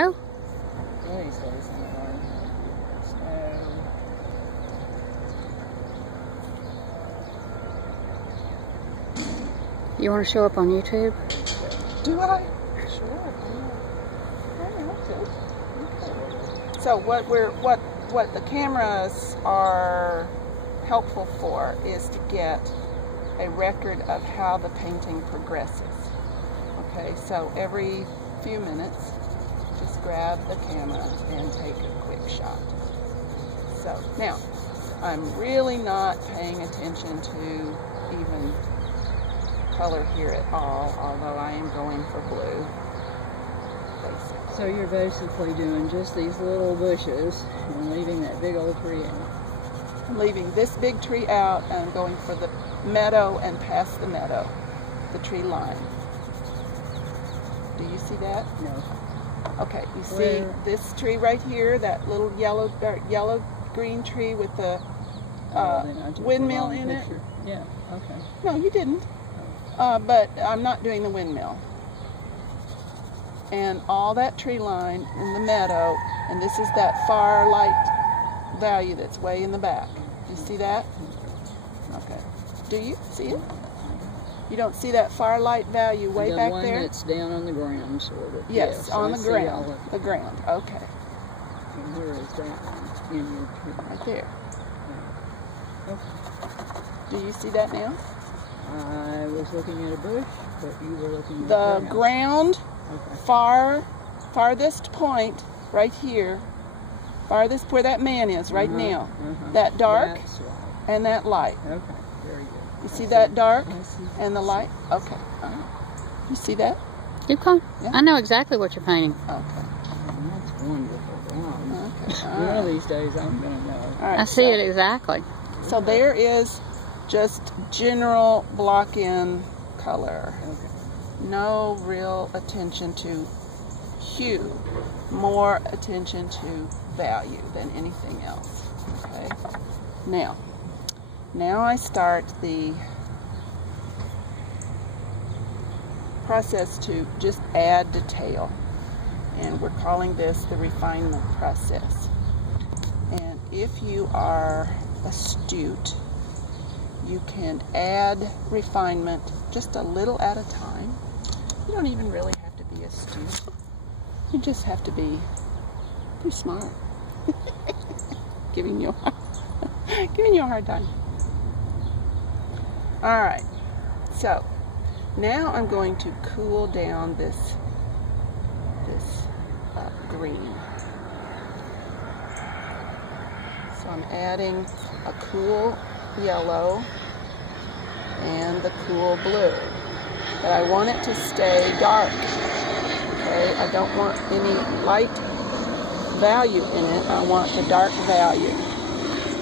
Go. Very slow, isn't it, Lauren? Slow. You want to show up on YouTube? Do I? Sure. Okay. So what the cameras are helpful for is to get a record of how the painting progresses. Okay, so every few minutes, just grab the camera and take a quick shot. So now, I'm really not paying attention to even color here at all, although I am going for blue, basically. So you're basically doing just these little bushes and leaving that big old tree out. I'm leaving this big tree out and I'm going for the meadow and past the meadow, the tree line. Do you see that? No. Okay, you see this tree right here, that little yellow-green tree with the windmill in it? Yeah, okay. No, you didn't. But I'm not doing the windmill. And all that tree line in the meadow, and this is that far light value that's way in the back. Do you see that? Okay. Do you see it? You don't see that far light value way back there? The one that's down on the ground, sort of. Yes, on the ground. The ground, okay. And where is that one in your tree? Right there. Okay. Do you see that now? I was looking at a bush, but you were looking at the ground. Okay. Farthest point, right here, farthest where that man is right now. That dark and that light. Okay, very good. You see that dark and the light? Okay. You see that? Keep going. Yeah. I know exactly what you're painting. Okay. That's wonderful. Wow. Okay. One of these days I'm going to know. All right, I see it exactly. So there is just general block-in color. Okay. No real attention to hue. More attention to value than anything else. Okay. Now I start the process to just add detail, and we're calling this the refinement process. And if you are astute, you can add refinement just a little at a time. You don't even really have to be astute. You just have to be pretty smart. Giving you a hard time. All right, so now I'm going to cool down this green. So I'm adding a cool yellow and the cool blue, but I want it to stay dark. Okay, I don't want any light value in it. I want the dark value.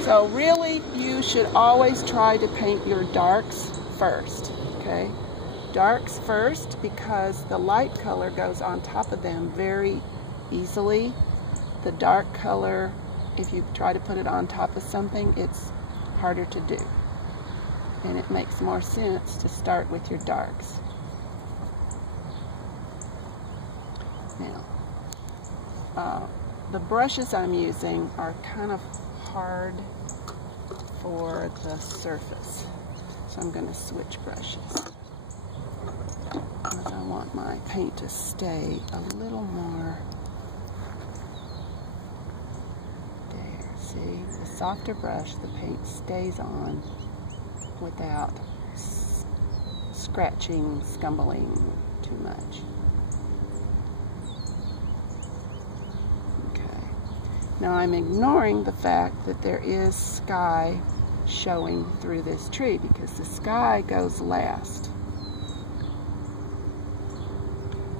So really, you should always try to paint your darks first. Okay, darks first, because the light color goes on top of them very easily. The dark color, if you try to put it on top of something, it's harder to do. And it makes more sense to start with your darks. Now, the brushes I'm using are kind of hard for the surface. So I'm going to switch brushes. Because I want my paint to stay a little more there. See, the softer brush, the paint stays on without scratching, scumbling too much. Okay. Now I'm ignoring the fact that there is sky showing through this tree, because the sky goes last.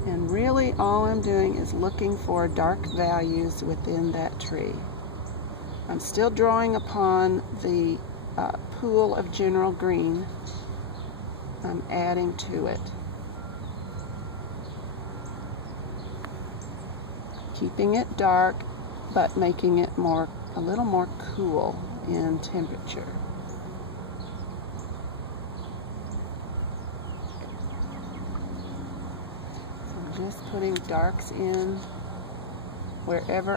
And really all I'm doing is looking for dark values within that tree. I'm still drawing upon the pool of general green. I'm adding to it. Keeping it dark, but making it a little more cool in temperature. So I'm just putting darks in wherever